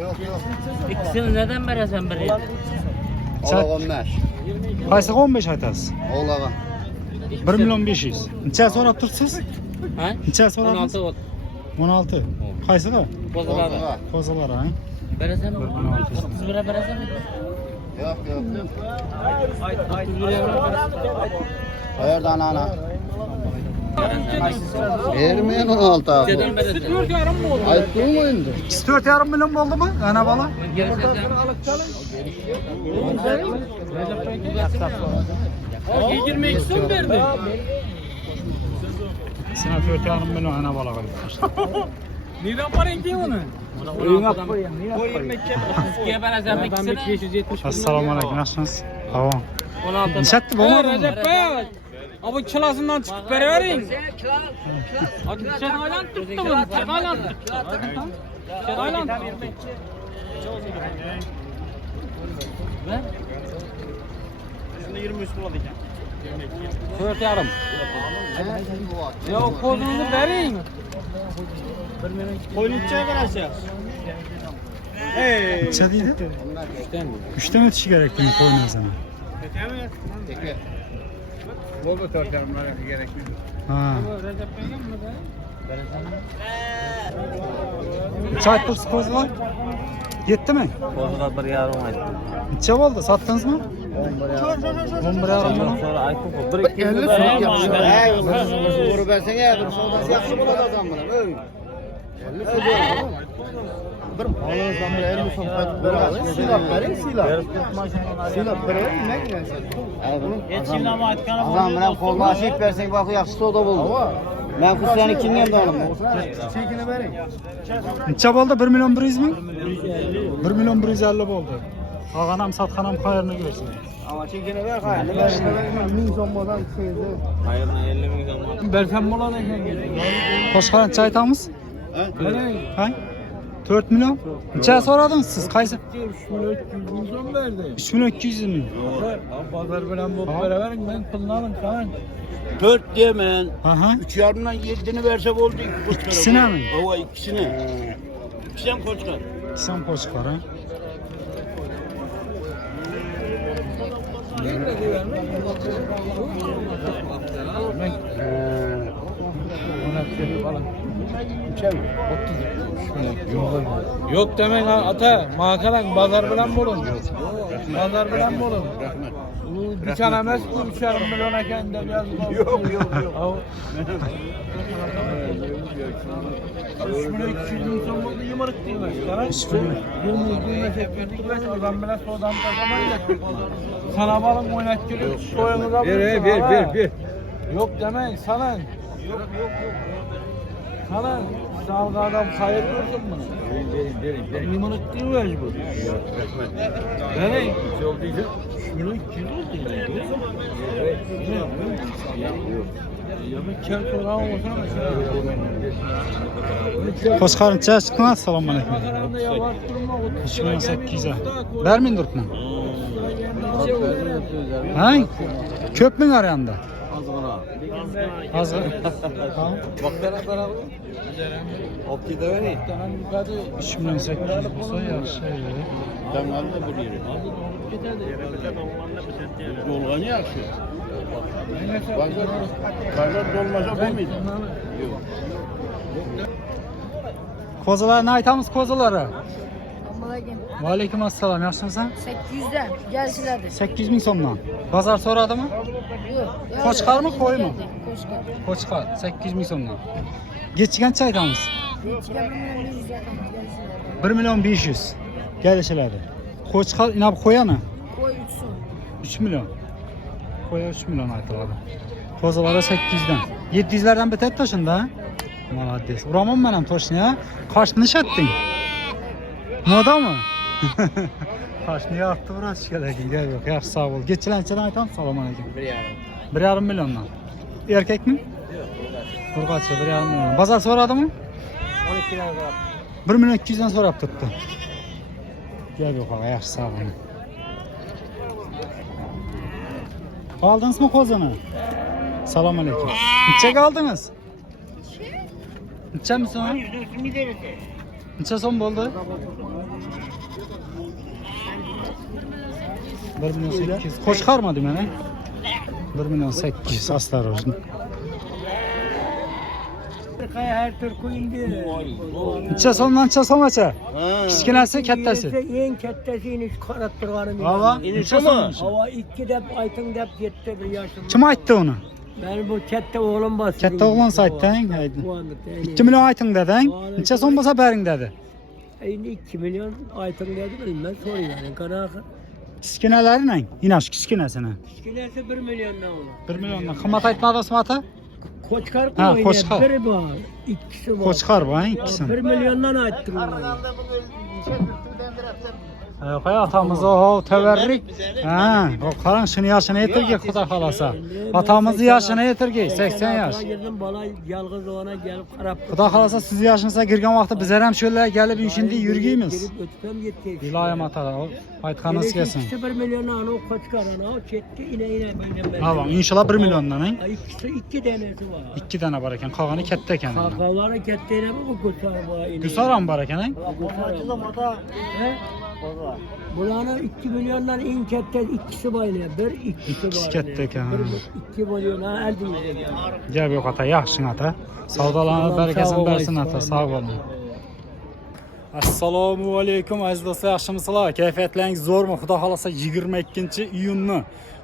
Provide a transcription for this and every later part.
Yok. İkisini neden veresen biri? Ola 15. Qaysi 15 aytasiz? Ola. 1 milyon 500. Necha so'rab tursiz? Ha? Necha so'radingiz? 16 16. Qaysiga? Kozalari. Qo'zalar, ha? Veresen mi? 30 lira veresen mi? Yok. 30 lira veresen. Hayırdan ana. Vermeyen 16 abi. Neden veresen? Ayıp değil mi oyundu? 4,5 milyon oldu mu? Ana bala. Yigirme son verdi. Sana 4,5 milyon ana bala qilib. Neden para ki onu? Uyumak koyun. Eskiye veresen mi ikisini? Assalomu alaykum. Yaxshimisiz? Tamam. 16. Nishatti bo'lmadimi? Recep Bey. Abi kilasından çıkıp verin. Hadi çadaylan tuttu bunu. Çadaylan tuttu. Çadaylan tuttu. Ver. Şimdi 23 kullanacağım. Dört yarım. Ya o kozunuzu verin. Koyuncağa karşı. Necha deydi? İşte mi? 3dan o'tishi kerak buni qo'yning sana. Peki. Oldu 4 yarımlar gerekmiyor. Ha. Recep Bey'in mi be? Necha aytdingiz qo'zilar? Yetdimi? Kozular bir yarım aydı. Necha bo'ldi? Sotdingizmi? 11,5 milyon. Sonra aytım bu. Bir 50 so'm yaxshi. Vurib bersang, bir savdosi yaxshi bo'ladi odam bilan. 50 so'm. Bir olov zamir 50 so'm qaytib beradi. Silab bering, silab. Silab bering, nima deyapsiz? Adam bilan qo'llashib bersang, bak yaxshi savdo bo'ldi. Men bu seni kimga olaman? Chekini bering. Necha bo'ldi? 1 milyon 100 mi? 1 milyon 150 bo'ldi. Qolgan ham sotgan ham qayerni ko'rsin. Ama çekini ver hayırlı. 1000 so'm bo'lsa şeydi. Hayırına 50 milyon. Versem bo'ladi ekan. Qo'shqan necha aytamiz? Ha? 4 milyon. Necha so'radingiz siz? Qaysi? 3 milyon 200 milyon verdi. 3 milyon 200 mi? Pazar bilen bu beraber ben pulunu alın falan. 4 diyemen. Aha. 3 yarımdan 7'ini versek oldu. İkisine mi? Ova ikisine. İkisine mi koçlar? Sen qo'shqar ha? Yok demek ata, makalan pazar bilen bulun. Pazar bilen bulun. Bu dükkan emez bu 3,5 milyon eken de biraz. Yok. 3 milyon 200 bin son oldu yımarık değil mi? 3 milyon. 20 verdik adam bile soğudan kazanmayla. Sana balım oynak geliyor. Soyunu ver. Yok demeyin sana. Yok. Sana sağlık adam hayır görsün bunu. Verin. Yımarık değil mi bu? Verin. 3 milyon 200 oldu ya bir kere sonra olsana. Qo'shqar necha chiqdi? Assalomu alaykum. Makaranda yavaş durma. 3 milyon 800 ha. Bermin duribmi? Ha? Ko'pmi arayanda? Az. Bak beraber al. Optika verin. 3 milyon 800 bo'lsa yaxshi. Tamam da bu yeri. Dolgan yaxşı. Pazar dolmasa bo'lmaydi. Qo'zilarni aytamiz qo'zilari. Assalamualaikum. Va alaykum assalom. Yaxshimisan? 800'den gelsinlerdi. 800 ming so'mdan. Bozor so'radimi? Yok. Qo'chqarmi, qo'ymi? Qo'chqar. Qo'chqar 800 ming so'mdan. Geçgancha aytamiz. Geçken 1 milyon 500 gelsinlerdi. 1 milyon 500 kelishiladi. Qo'chqar inab qo'yani Koy 3 son. 3 milyon. Qo'ya 3 milyon aytiladi. Qo'zilari 800 dan. 700 lardan bitta shunda. Молодец. Uraman men ham toshni ha. Qoshni nishatding. Modami? Qoshni yoqdi biroz kerak. Yo'q, yaxshi sog' bo'l. Geçilanchadan aytamiz. Assalomu alaykum. 1,5 milyondan. Erkakmi? Yo'q. Urg'ochi 1,5 milyon. Bozor so'radimi? 12 lira. 1 milyon 200 dan so'rab turibdi. Gel yo'q, yaxshi sog' bo'l. Aldingizmi qo'zini? Assalomu alaykum. Nechaga oldingiz? Necha so'm? Neçə son bo'ldi? 1 milyon 800. Qo'chqarma demani. 1 milyon 800 осторожно. Her tür koyun diye. Neçə sondan neçə songacha? Kichkinasi, kattasi. En kattasi şu karat turganı. Hava, neçə son? Hava 2 dep aytın dep yetti bir yaşım. Kim aytdı onu? Ben bu katta oğlum bas. Katta oğlan aytdın. 2 milyon aytın dedin. Neçə son bo'lsa bering dedi. Endi 2 milyon aytın dedi bilmem soruyor. Qanaqa? Kichkinalarni, inash kichkinasini. Kichkinasi 1 milyondan olur. 1 milyondan. Qimmat aytmadi ismati? Koçkar Ha, koyun. Qo'chqar. Biri var. İkisi var. Qo'chqar bu, ikisi. 1 milyondan ayttım. Qo'y atamiz o teverrik. Ha, o qarang shuni yoshini yetirgay xudo xolasa. Atamizni yoshini yetirgay 80 yosh. Girdim bana yalgız ona gelip qarab. Xudo xolasa siz yoshingizga kirgan vaqtda bizlar ham shu yerlarga kelib yushindi yurgaymiz. Girip ötmem yetti. Iloyim ata, aytganingiz kelsin. İkisi 1 milyondan o koçkar ana o çekti ine böyle. Ha, bak inshaalloh 1 milyondan, ha? İkisi 2 tanesi var. 2 dana bor ekan, qolgani katta ekan. Kakaları kettiğine bu koçkar var. Gusar ham bor ekan, ha? Bularning 2 milyondan en katta ikkisi var yine. Bir ikisi var. İkisi katta ekan. 2 milyon ha eldin. Gap yo'q ata, yaxshi ata. Savdolarni barakasini bersin ata, sog' bo'ling. Assalomu alaykum aziz do'stlar, yaxshimisizlar? Kayfiyatlaringiz zo'rmi? Xudo xolasa 22-iyunni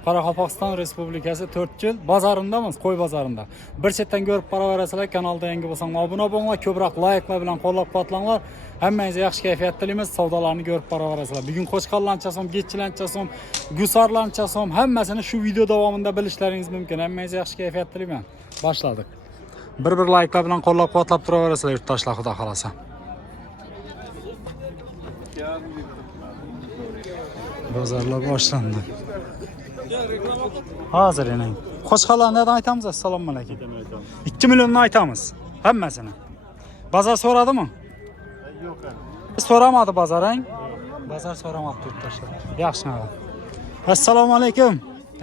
Qoraqalpog'iston Respublikasi 4 yil bozorindamiz, qo'y bozorida. Bir chetdan ko'rib boraverasizlar, kanalda yangi bo'lsangiz obuna bo'linglar, ko'proq layklar bilan qo'llab-quvvatlanglar. Hammangizga yaxshi kayfiyat tilaymiz, savdolarni ko'rib boraverasizlar. Bugun qo'chqorlarcha so'm, getchilarcha so'm, gusarlarcha so'm, hammasini shu video davomida bilishlaringiz mumkin. Hammangizga yaxshi kayfiyat tilayman. Boshladik. Bir layklar bilan qo'llab-quvvatlab turaverasizlar, yurtdoshlar, xudo xolasa. Bozorlar boshlandi. Hozir yana. Qo'chqorlarni neden aytamiz? Assalomu alaykum. 2 milyonni aytamiz. Hammasini. Bozor so'radimi? Yo'q. So'ramadi bozor, ha? Bozor so'ramadi yurtdoshlar. Yaxshi. Assalomu alaykum.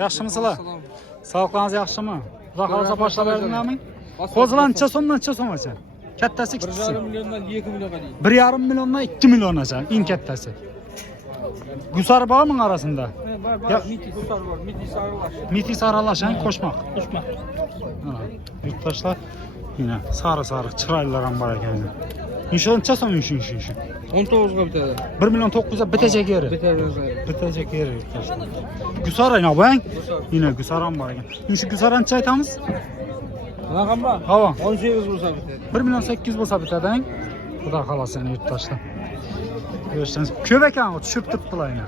Yaxshimisizlar? Sog'ligingiz yaxshimi? Xudo xolasa boshlab berdinglarmi? Qo'zilar necha so'mdan necha so'mgacha? Kattasi kichkisi. 1,5 milyondan 2 milyonga deydi. 1,5 milyondan 2 milyongacha eng kattasi. Gusar bormi arasında? Var. Miti gusar var. Miti sarılaş. Miti sarılaşan koşmak. Koşmak. Yurttaşlar yine sarı çıraylılar ham bor ekan. İnşallah necha so'm şu. 19'ga bitadi. 1 milyon 900'a bitecek yeri. Bitecek yeri yurttaşlar. Gusar ayna bang. Yine gusar ham bor ekan. Şu gusaran necha aytamiz? Raqam bor. Hava. 18 bo'lsa bitadi. 1 milyon 800 bo'lsa bitadi. Xudo xolasa yurttaşlar. Görürseniz köp ekan o tushib turibdilar yana.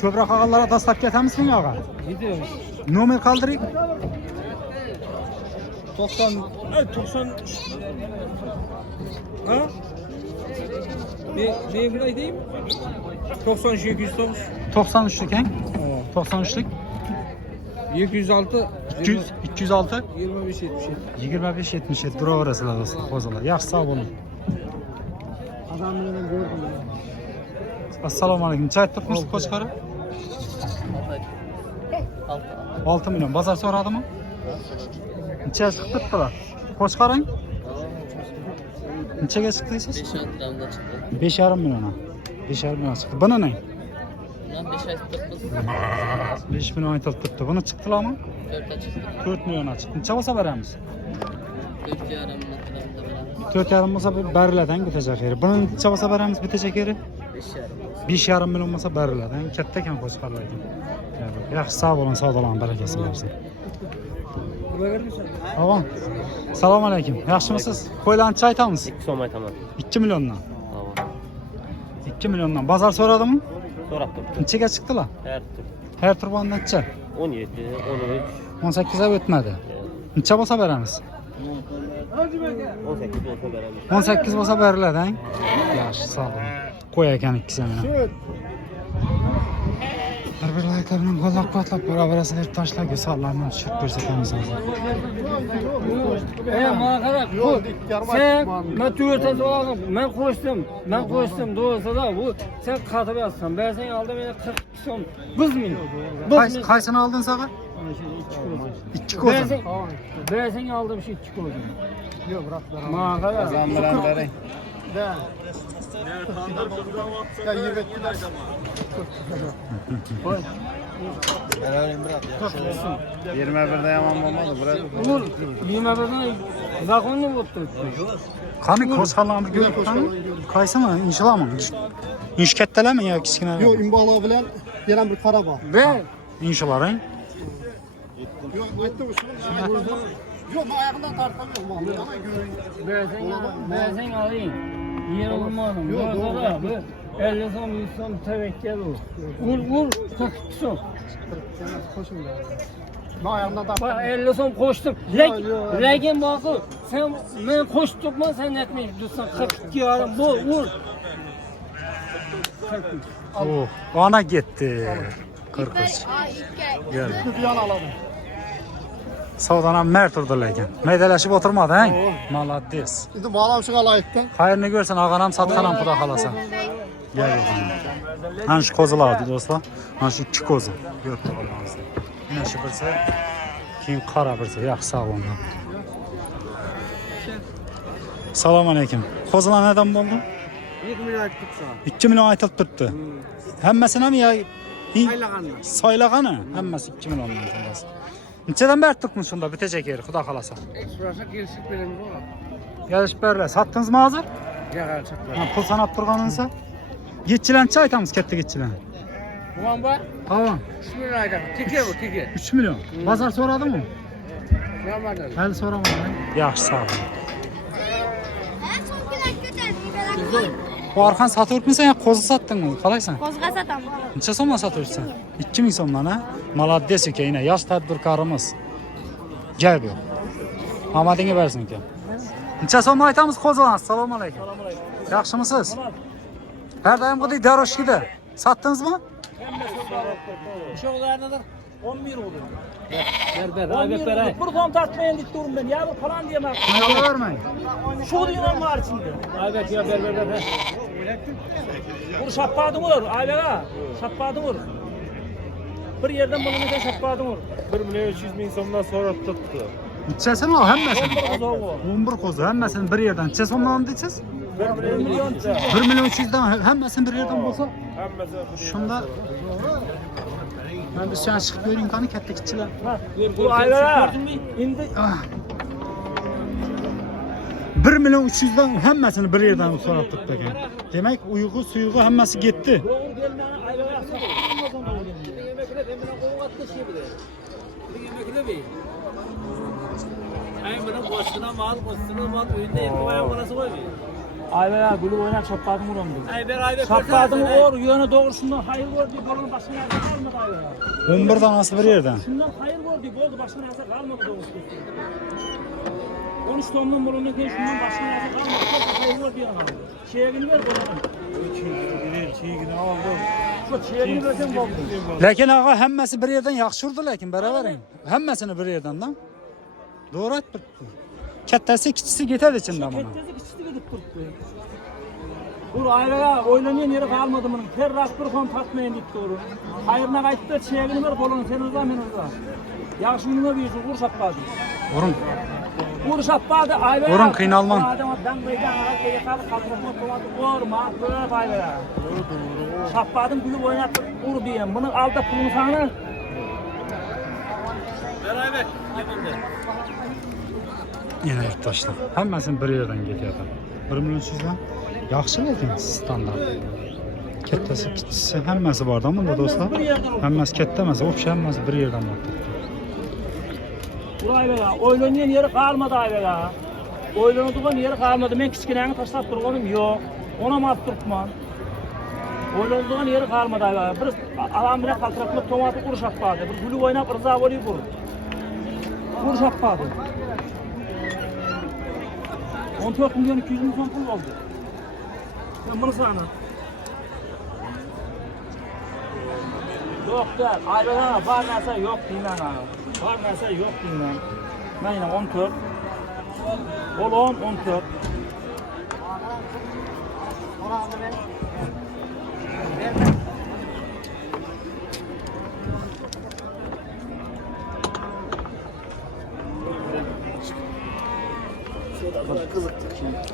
Ko'proq qolganlarga tashlab ketamizmi yo'q? Gidiyoruz. Nomer qoldiring. 90 Ha? Ne kadar diyeyim? 90 209 93 ekan. 93'lük. 206 206 25 77. 25 77 duraverasizlar do'stlar, qo'zilar. Yaxshi sog' bo'ling. Adamlardan gördüm. Assalomu alaykum. Necha aytdingiz qo'chqori? 6 milyon. Bozor so'radimi? Necha chiqibdilar? Qo'chqoring? Nechaga chiqdingiz? 5,5 milyon. 5,5 milyon chiqdi. Buni ne? 5 milyon aytib turibdi. Buni chiqdilarmi? 4 milyon chiqdi. Necha bo'lsa beramiz? 4,5 bo'lsa beriladan bitecek yeri. Buni necha bo'lsa beramiz bitecek yeri? 5,5 milyon bo'lsa beriladan. Katta ekan qo'chqorlar ekan. Yaxshi sog' bo'ling, savdolarning barakasi bersin. Tamam. Assalomu alaykum. Yaxshimisiz? Qo'ylarni necha aytamiz? 2 so'm aytaman. 2 milyondan. Tamam. 2 milyondan. Bozor so'radimi? So'rab turdim. Nechaga chiqdilar? Her tur. Her turbandan necha? 17, 13, 18 ga o'tmadi. Necha bo'lsa beramiz? 18 bo'lsa beramiz. 18 bo'lsa beriladi, ha? Yaxshi, sog' bo'ling. Qo'y ekan ikkisini. Bir layklar bilan qo'llab-quvvatlab boraverasizlar, yurtdoshlar, go'zallarni tushirib ko'rsatamiz hozir. Bana kadar sen ben tüyörten olalım ben koştum doğrusu da bu sen katı yazsan ben sen aldım beni 40 son 100 milyon. Qaysini oldin sağa? 2 ko'zim. Ben sen aldım şu 2 koydum. Yok bırak bırak. Mağara. Kazan bilen verin. De. Ya 22 ders. Koy. 21'de yaman olmadı bırak. Uğur, 21'den zakonlu bottu. Qani ko'zxonlarni ko'ribman. Qaysimi? Inshilami? Insh kattalami yo kichkina? Yok imbalı bilen gelen bir para var. Ver. Inshlaring. Yok ayette uçurum. Yok ben ayağından tartamıyorum. Ama görün. Versen alayım. Yer olmadım. Yok, Yok, doğru. doğru. 50 son 100 son tevekkül ol. Vur, takıtsın. Koşun ya. Ben ayağından Bak tartamıyorum. 50 son koştum. Lekin bakı sen ben koştukma sen etmeyin. Dursan 42 yarım bu vur. Oh, ana getdi. 43. Gel. Bir yan alalım. Savdan mert turdi lekin. Maydalashib o'tirmadi, ha? Malades. Şimdi bağlam şu alayettin. Xayrni ko'rsin, og'anam, satxonam xudo xolasa. Gel bakalım. Ana shu qo'zilardi do'stlar. Ana shu ikki qo'zi. Ko'rib turibmiz. Mana shu birsi, keyin qora birsi, yaxshi sog'lom. Assalomu alaykum. Qo'zilar neden bo'ldi? 2 milyon ayttık sana. 2 million aytilib turibdi. Hammasini ham yo Saylaganlar. saylag'ani? Hammasi 2 milliondan bo'lsa. Nechadan beri turibmiz shunda bitajak yer, xudo xolasa. Eksprasa gelişik benim bu. Yarışib berlar. Satdingizmi hozir? Yagar çaklar. Ha, pul sanab turganingizni. Yetchilancha aytamiz, katta yetchilan. Ulan var. Tamam. 3 milyon ayttık. Tike bu tike. 3 million. Bozor so'radimi? Yamadı. Hali so'ramadi. Yaxshi, sog' bo'ling. Bu Orxon sotib o'tmisan, yo qo'zi sotdingmi? Qalaysan? Qo'zg'a sataman. Necha so'mdan sotib o'tsan? 2000 so'mdan, ha? Malades ukayna, yosh tadbirkorimiz. Gap yo'q. Omadingga bersin uka. Necha so'mdan aytamiz qo'zilarni? Assalomu alaykum. Yaxshimisiz? Her daim qildik daroshkida. Sotdingizmi? Şoğlardadır 11 olur. Ver. Abi ver. Bir ton tartmayın dit durum ben. Ya bu falan diyemem. Yo'q bermang. Şu diyorlar mı içinde? Abi ya ver. Vur şappadı vur. Abi ha. Şappadı vur. Bir yerden bunu ne şappadı vur. 1 milyon 300 bin so'mdan so'rab turibdi. Nechasini o hammasini? 11 qo'zi o. 11 qo'zi hammasini bir yerdan. Necha so'mdan deysiz? 1 milyon 1 million 300 dan hammasini bir yerdan bo'lsa, hammasi shunda men biz sen chiqib ko'ring qani katta kichiklar. Bu aylara. Indi 1 million 300 dan hammasini bir yerdan so'rab turibdi ekan. Demak, uyg'u, suyug'i hammasi ketdi. doğru gelmeni aylara satılmazdan olur. Yemekle demine kovgatlı şey bile. Yemekle bey. Ayın bana koştuğuna mal önünde yapmaya parası var mı? Ayber gülü oynar şapkadım uğramdı. Ayber şapkadım uğur yönü doğrusundan hayır var diye bolun başına yazı kalmadı Ayber. 11 danası bir yerdan. Şundan hayır var diye boldu başına yazı kalmadı doğrusu. 13 tondan bolun öteye şundan başına yazı kalmadı. Hayır var diye kalmadı. Şeye günü ver bolun. Şu şeye günü versen boldu. Lekin ağa hammasi bir yerdan yaxshi urdi lekin baravering. Hammasini bir yerdan da. Doğru aytibdi. Kattasi kichisi ketadi ichimdan buni. Kettesi kichisi gidip turibdi. Dur ayraga oylangan yeri kalmadı bunun. Terras bir kon tatmayın deyip doğru. Hayırına kayıttı çeyegini ver bolunu sen uzan men uzan. Yaxşı gününe bir vur şapkadı. Urun. Vur şapkadı ayraga. Vurun, qiynalman. Adamdan beyden ağaçta yatalı kalkmasına tomatı vurma. Böyle ayraga. Şapkadım gülüp oynatıp vur diyeyim. Bunun altta pulunu sana. Beraber. Yine yurttaşlar. Hammasini bir yerdan ketyapti. 1 million 300 dan. Yaxshi lekin standart. Kattasi, kichisi hammasi borda bunda do'stlar. Hammasi katta emas, o'sha hammasi bir yerdan bor. Buraya bela, oylangan yeri kalmadı ayvela. Oylanadigan yeri kalmadı. Men kichkinani tashlab turganim yo'q. Ona mast turibman. Oylanadigan yeri kalmadı ayvela. Bir alam bilan qaltiraqlab tomatni urishib qoldi. Bir gulib o'ynab irzo bo'lib bur. Urishib qoldi. 14 milyon 200 bin son pul oldu. Sen bunu sana. Yok der. Ayvela var narsa yok deyman ha. Var narsa yok deyman. Ben yine 14. Ol 10 14.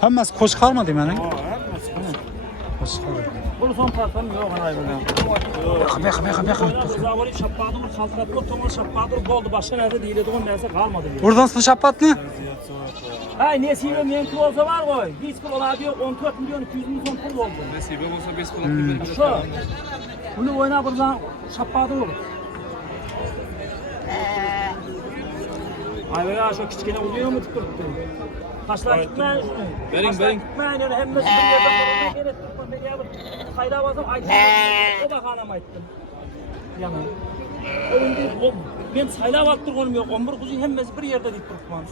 Hammasi qo'shqar mı demenin? Qo'shqar. Bunu son parçam yok ana ayıbından. Zavoli şappadı mı kaltıratma tomal şappadı boldu başka nerede değil dediğim neyse kalmadı. Buradan su şapatlı. Hay nesibe men pul olsa var koy. 5 pul oladı 14 milyon 200 bin son pul oldu. Nesibe olsa 5 kulak Şu. Bunu oyna buradan şappadı olur. Ay veya şu küçükene oluyor mu tuttu? Taşlar gitmeyin. Verin. Gitmeyin yani hem de bir yerde kurulduğu kere tutma beni yapıp kayda basam aytım. O da kanam ayttım. Yani. O ben sayla baktır konum yok. 11 kuzun hemmesi bir yerde deyip durmam.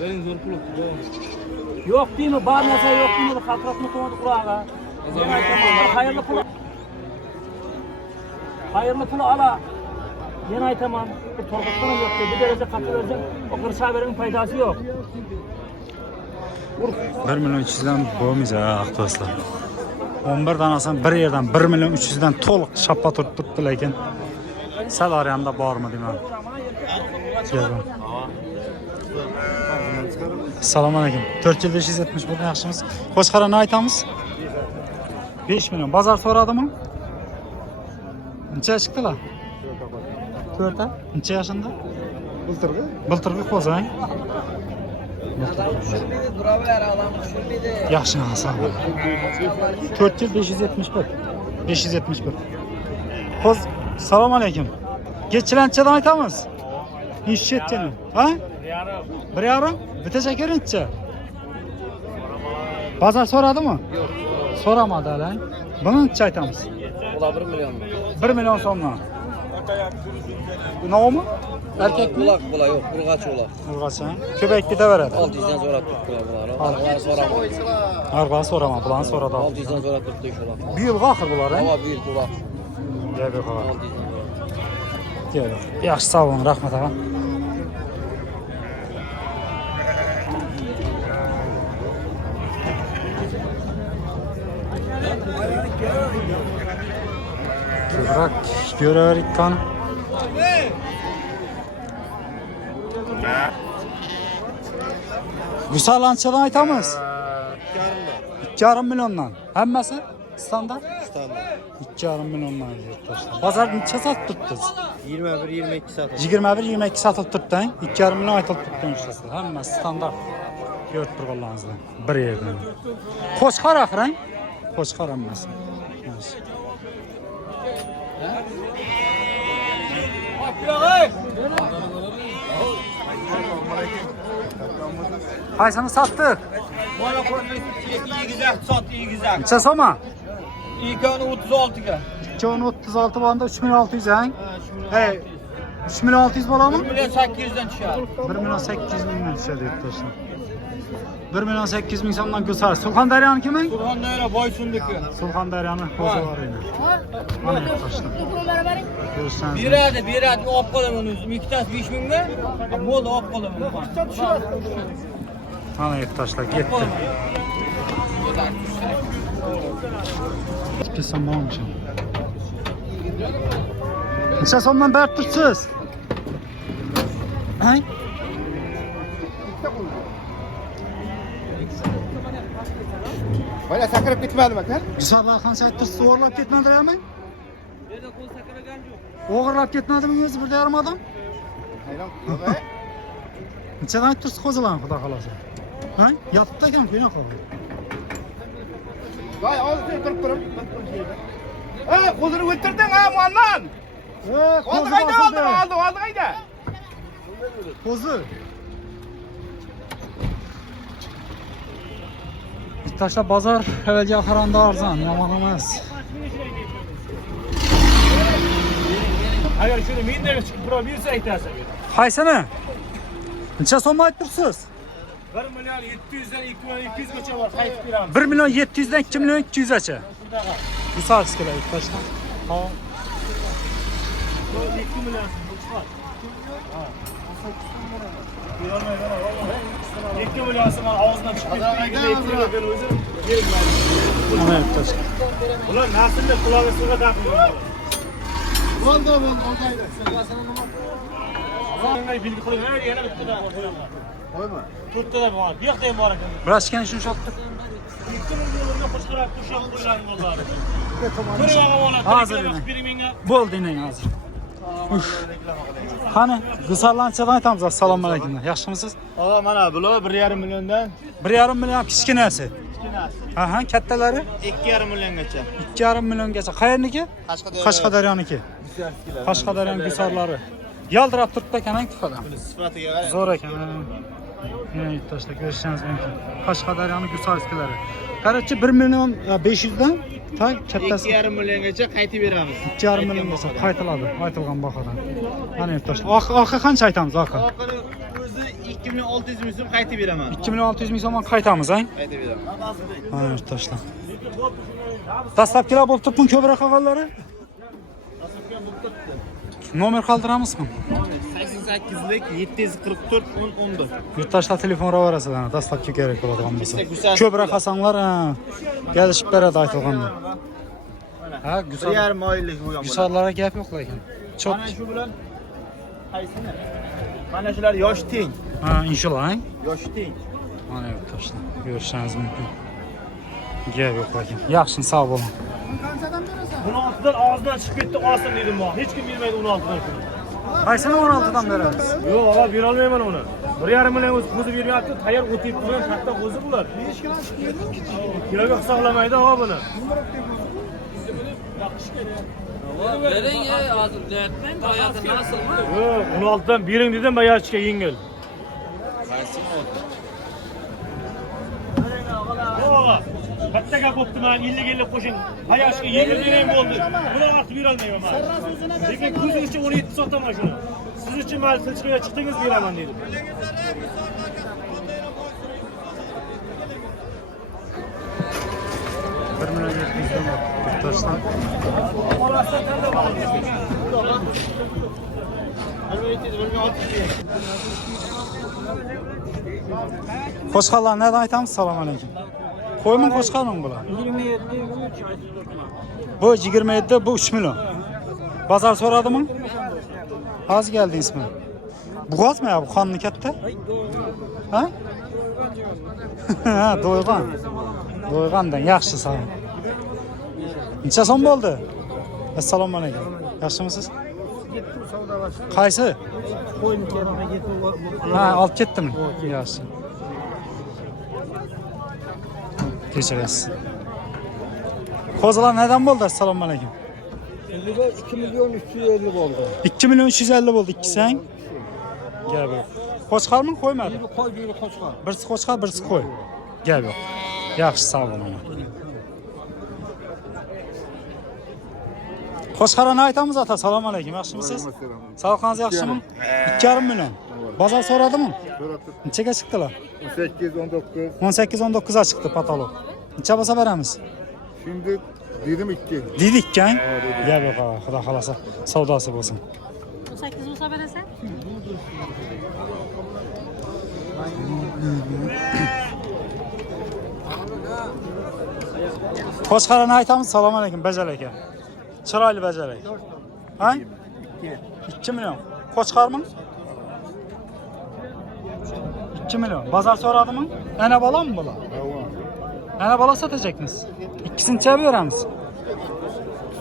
Verin zor kulak. Yok değil mi? Bağır mesela yok değil mi? Kalkıratma komadı kulağa. Ben aytamam. Hayırlı pulu. Hayırlı pulu ala. Ben aytamam. Bu torbaktan yok diyor. Bir derece katı vereceğim. O kırşa verenin faydası yok. 1 milyon 300'den boğmayız ha arkadaşlar. 11 danasın bir yerden 1 milyon 300'den to'liq şappa turibdi lekin sal arayanda bormi deyman. Assalomu alaykum. 4 yil 570 bo'ldi, yaxshimiz. Qo'shqara ne aytamiz? 5 milyon. Bozor so'radimi? Necha chiqdilar? 4 ta. Necha yoshida? Bultirgi qo'zang. Yaxshi narsa. 4 yil 571. 571. Qo'z, assalomu alaykum. Geçilençeden aytamiz. İşçetçeni. Ha? 1,5. Bitecek necha? Bozor so'radimi? Yo'q. So'ramadi hali. Buni necha aytamiz? Ular 1 milyon. 1 milyon so'mdan. Nomi? Erkek mi? Bular yok. Bulgaç ular. Bulgaç ha. Köpek ketaveradi. 600'dan sonra tuttular bular. Arqaga so'ramadı. Arqaga so'rama, bularni so'radi. 600'dan sonra tuttu ular. Bu yilga oxir bular, ha? Hava büyük bular. Gel bir qara. 600'dan sonra. Gel. Yaxshi, sog' bo'ling, rahmat aka. Ko'proq ko'raverik qani. Gusalanchadan aytamiz. 2,5 milyondan. Hammasi standart? Standart. 2,5 milyondan yurtdoshlar. Bozor necha sotib turibsiz? 21-22 saat. 21-22 sotilib turibdi. 2,5 milyon aytilib turibdi ishlasizlar. Hammasi standart. Ko'rib turganlaringizlar. Bir yerdan. Qo'shqar axir, qo'shqar hammasi. Qaysini sotdik? Bana koymayı iyi güzel sat iyi güzel. Necha so'ma? İlk onu 36'ga. 236 banda 3 milyon 600 ha? Hey. 3 milyon 600 bo'ladimi? 1 milyon 800'den çıkar. 1 milyon 800 mingdan tushadi yurtdoshlar. 1 milyon 800 ming so'mdan Gulsar. Surxondaryoning kimi? Surxondaryo Boysundaki. Surxondaryoning qo'zg'orini. Mana yurtdoshlar. Ko'rsangiz. Bir adet op qo'laman o'zim. İki tas 5 ming mi? Bo'ldi op qo'laman. Mana yurtdoshlar ketdi. Ketsam bo'lmaydi. Necha so'mdan berib tursiz? Hay? Böyle sakrab ketmadimi aka? Gulsarlar qancha ayttirsiz, o'g'irlab ketmadirami? O'g'irlab ketmadimi o'zi 1,5 odam? Hayron. Yo'q. Nechadan ayttirsiz qo'zilarni xudo xolasa? Ha? Yotibdi ekan kuyna qoldi. Vay oldin turib turib. Ey, qo'zini o'ltirding ha, muallim. Oldi qayda oldi qayda? Qo'zi. Tashlab bozor avvalga qaraganda arzon, yomon emas. Agar shuni mendan chiqib birov bersa aytasiz. Qaysini? Necha so'm ayttirsiz? 1 milyon 700'den 2 milyon 200 gacha var. Qaytib beramiz. 1 milyon 700'den 2 milyon 200 gacha. Gulsar kerak tashla. Ha. 2 milyon bu çıkar. Ha. 2 milyon sana ağzından çıkıp ben özüm yerim ben. Ana yurtdoshlar. Ulan nasıl da kulağı suya takıyor. Oldu oradaydı. Vallahi bilgi koyuyor. Her yere bitti daha. Koyma. Turtda da var. Bir yoqda ham bor ekan. Biraz keyin shuni shotdi. 2000 dollarga qo'shqirab qo'shib qo'ygan qo'llari. Bir yo'g'a oladi. Hozir Bering menga. Bo'ldi endi hozir. Qani, G'usarlanchadan aytamiz. Assalomu alaykum. Yaxshimisiz? Aa mana bular 1,5 milliondan 1,5 million kichkinasi. kichkinasi. Aha, kattalari 2,5 milliongacha. 2,5 milliongacha. Qayerniki? Qashqadaryoniki. Qashqadaryo gusarlari. Yaldirab turibdi ekan, tifadan. Sifatiga qarang. Zo'r ekan. Ey, toshla ko'rishingiz mumkin. Qashqadaryoning gusarskilari. Qarachi 1 million 500 dan ta kattasi 2,5 milliongacha qaytib beramiz. 2,5 milliongacha qaytiladi, aytilgan bahodan. Mana toshla. Oxi qancha aytamiz, oxi? Oxiri o'zi 2600 ming so'm qaytib beraman. 2600 ming so'm qaytamiz, ha? Qaytib beraman. Mana toshla. Dastlabkilar bo'lib turibmi ko'proq qolganlari? Nomer qoldiramizmi? 88lik 744 10 Yurtdoshlar telefon ravarasidan dastlabki kerak bo'ladigan bo'lsa. Gusar- Ko'proq qasamlar kelishib beradi aytilganda. Ha, 1,5 oylik bo'lgan. gusarlarga gap yo'q lekin. Chop. Mana shu bilan qaysini? Mana shular yosh teng. Ha, inshaalloh. Yosh teng. Mana toshla. Ko'rishingiz mumkin. Gap yo'q lekin. Yaxshi, sog' bo'ling. 16dan og'zidan chiqib ketdi, olsin dedim men. Hech kim bermaydi 16dan. Qaysini 16 dan beramiz? Yo'q, ava bera olmayman uni. 1,5 million o'zi bermayapti, tayyor o'tib turgan katta o'zi bular. Kiloga hisoblamaydi ava buni. Bering hozir deyapman, hayatı nasılmi? Yo'q, 16dan bering dedim bayachga yengil. Katta gap bo'pti men 50 qo'shing. Hayashga yengil berayim bo'ldi. Buni ortib bera olmayman men. Lekin ko'zing uchun 17 sotaman shuni. Siz uchun men silchirga chiqdingiz beraman dedim. Toshla. Qo'shqanlar neden aytamiz? Assalomu alaykum. Qo'ymin qo'shqanmi bular? 27 bu 27, bu 3 million. Bozor so'radimi? Hozir keldingizmi? Buğazmı ya bu qonni katta? Ha? Ha, do'ygan. Do'ygandan yaxshi sağ ol. Necha so'm bo'ldi? Assalomu alaykum. Yaxshimisiz? Qaysi? Ha, olib ketdimi? Yaxshi. Kechirasiz. Qo'zilar neden bo'ldi? Assalomu alaykum. 2 milyon 350 bo'ldi. 2 milyon 350 bo'ldi ikkisi. Gap yo'q. Qo'shqarmi, qo'ymadi? Qo'y, biri qo'shqar. Birisi qo'shqar, birisi qo'y. Gap yo'q. Yaxshi, sog' bo'ling. Qo'shqarani aytamiz ata. Assalomu alaykum. Yaxshimisiz? Sog'ligingiz yaxshimi? 2,5 million. Bozor so'radimi? Nechaga chiqdilar? 18, 19. 18-19 ga chiqdi patolog. Necha bo'lsa beramiz? Şimdi dedim 2. Dedik-kan? Gap yo'q, xudo xolasa savdosi bo'lsin. 18 olsa veresen? Qo'shqarani aytamiz. Assalomu alaykum, Bajal aka. Chiroyli Bajal aka. Ha? 2 million. Qo'shqarmi? 2 million. Bozor so'radimi? Ana bolam bular. Ana bola sotacakmiz. İkisini çabuk veramiz.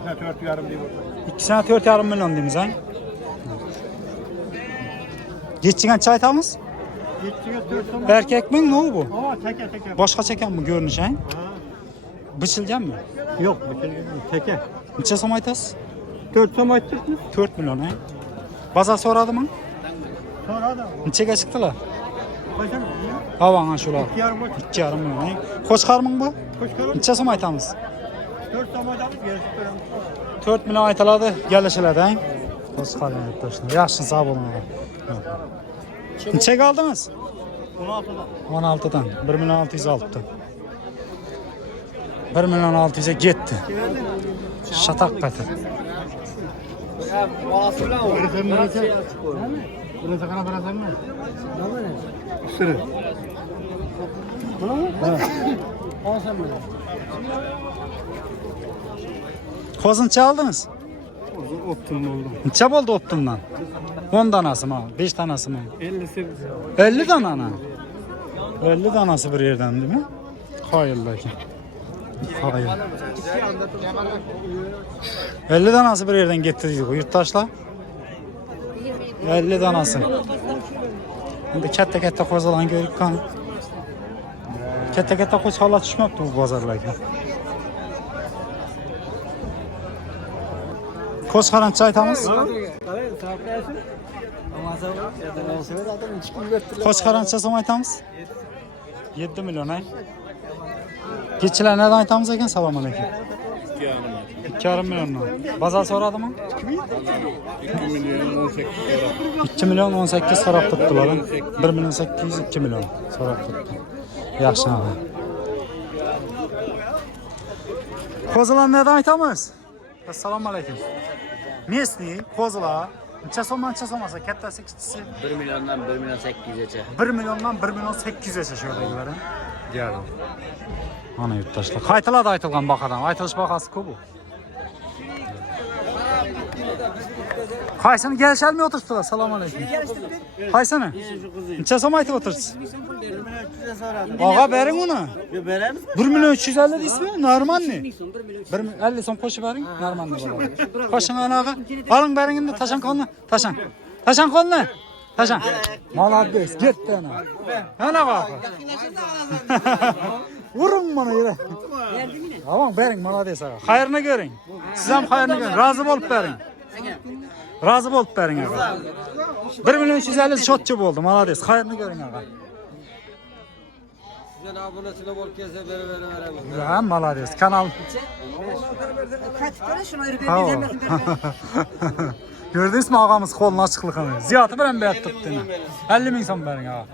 4,5 deyip. İkisine 4,5 milyon deyimiz ha. Geçtiğen çay aytamiz? Erkek mi? Ne bu? Teke. Başka çeken bu görünüş ha? Biçilgen mi? Yok, teke. Neçe so'm aytasiz? 4 so'm aytdingiz? 4 milyon ha. Bozor so'radimi? So'radi. Nechaga chiqdilar? Qo'ysan. Avanga shular. 2,5 milyon ha. Qo'shqarmi bu? Qo'shqar. Necha so'm aytamiz? 4 so'm aytamiz, berib beramiz. 4 milyon aytiladi, kelishiladi ha. Qo'shqarni aytishdi. Yaxshi, sog' bo'ling. Nechaga oldingiz? 16dan. 16'dan. 1 milyon 606'dan. 1 milyon 600'e gitti. Şatak katı. Bolasi bilan Burası kana bırasan mı? Kozun çaldınız? Optum oldu. Neçe oldu optumdan? 10 danası mı? 5 tanesi mi? 58. 50 danana. 50 danası bir yerden değil mi? Hayırlı ki. Hayır. 50 danası bir yerden getirdik o yurttaşlar. 50 danası. Şimdi katta qo'zalan görüp kan. Katta qo'zg'olon tushmabdi bu bozorlarga. Ko'z qarancha aytamiz. Ko'z qarancha so'm aytamiz. 7 milyon ay. Keçiler nereden aytamiz ekan? Assalomu alaykum. 2,5 milyon. Bozor so'radimi? 2 milyon 18 so'rab turibdilar. 1 milyon 800 2 milyon so'rab turibdi. Yaxshi abi. Qo'zilar nerdan aytamiz? Assalomu alaykum. Mesni, qo'zilar necha so'mdan necha so'm olsa, kattasi kichkisi 1 milyondan 1 milyon 800'e. 1 milyondan 1 milyon 800 gacha shu yerdagilar. Diyorum. Ana yurttaşlar. Qaytalarda aytılgan baqadan. Aytilish baqasi ko'p bu. Qaysini kelishilmay o'tiribdilar. Assalomu alaykum. Qaysini? Necha so'm aytib o'tirsiz? Og'a bering uni. Beramiz. 1 milyon 350 deysizmi? Normalni. 50 so'm qo'shib bering, normalni bo'ladi. Qo'shing anaga. Oling beringni tashan qolni. Tashan qolni. Tashan. Молодец, ketdi ana. Ana baq. Vurun bana yere. Tamam bering, молодец ağa. Xayrini görün. Siz ham xayrini görün. Razı bo'lib bering. Razı bo'lib bering ağa. 1 milyon 350 shotchi bo'ldi. Молодец. Xayrini görün ağa. Sizden abonasına bol kese verelim. Ya молодец. Kanal. Gördünüz mü ağamız kolunu açıklıkını? Ziyatı veren beyat tuttu. 50 bin son verin ağa.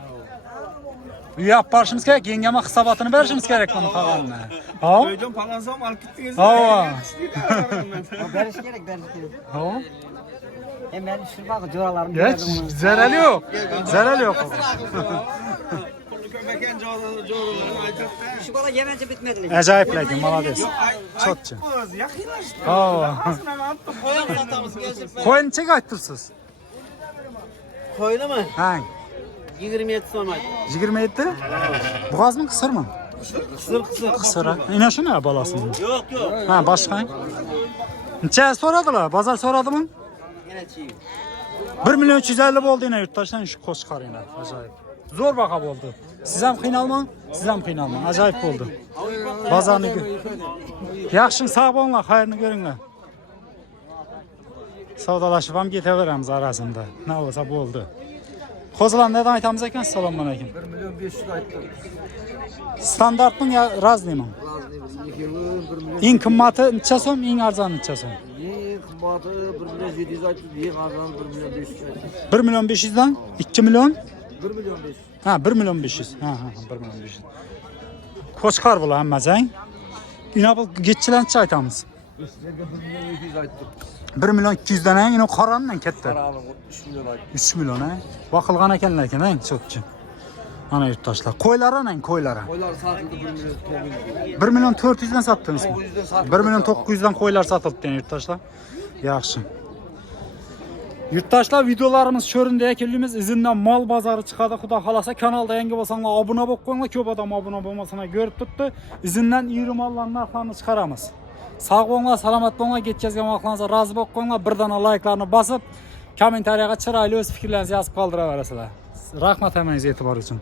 Yap barışımız gerek. Yengeme hesabını verişimiz gerek lan ağamla. Ha? Hocam palansam markettiniz. Ha. Beriş gerek. Ha? Hemen şurada coralarım. Geç. Zereli yok. Zereli yok. Köpeken coğralarını aytıp. Şu bala yemence bitmedi. Acayip lakin, молодец. Çotçu. Kız yakınlaştı. Ha. Koyun satamız gelsin. Koyun çek ayttırsız. Koyunu mu? Ha. 27 so'm ayt. 27. Boğaz mı kısır mı? Kısır. Kısır ha. İne şu ne balasın? Yok. Ha başka. Neçe soradılar? Bazar soradı mı? Yine çiğ. 1 milyon 350 oldu yine yurttaştan şu koç karıyla. Acayip. Zor baka oldu. Siz hem kıynalma, siz hem kıynalma. Acayip oldu. Bazarını gör. Yaxşın sağ olunlar, hayırını görünler. Savdalaşıp hem geteveremiz arasında. Ne olsa bu oldu. Qo'zilar neden aytamiz ekan? Assalomu alaykum. 1 milyon 500 aytdım. Standartmı ya raznimi? Eng qimmatı necha so'm, eng arzoni necha so'm? Eng qimmatı 1 milyon 700 aytdım. Eng arzoni 1 milyon 500 aytdım. 1 milyon 500'dan 2 milyon? 1 milyon 500. Ha 1 milyon 500. Ha 1 milyon 500. Qo'chqar bular hammasi. Ina bu getchilar necha aytamiz? 1 milyon 200 aytdım. 1 milyon 200'dan ha, ina qorandan ketdi. Karalım 3 milyon aytdım. 3 milyon ha. Vaqilgan ekanlar ekan, ha, sotchi. Ana yurttaşlar. Qo'ylari ana, qo'ylari. Oylar satıldı 1 milyon 900. 1 milyon 400'dan sattınız mı? 900'den satıldı. 1 milyon 900'dan qo'ylar satıldı yani yurttaşlar. Yaxshi. Yurttaşlar videolarımız şöründe ekelimiz izinden mal bazarı çıkadı. Xudo xolasa kanalda yangi bo'lsanglar obuna bo'lib qo'yinglar. Ko'p odam obuna bo'lmasana görüp tuttu. Izinden iri mallarning narxlarini chiqaramiz. Sağ bo'linglar, salomat bo'linglar. Ketkazgan vaqtlaringizga rozi bo'lib qo'yinglar. Bir dana like'larni bosib, kommentariyaga chiroyli o'z fikrlaringizni yozib qoldiraverasizlar. Rahmat hammangizga e'tibor uchun.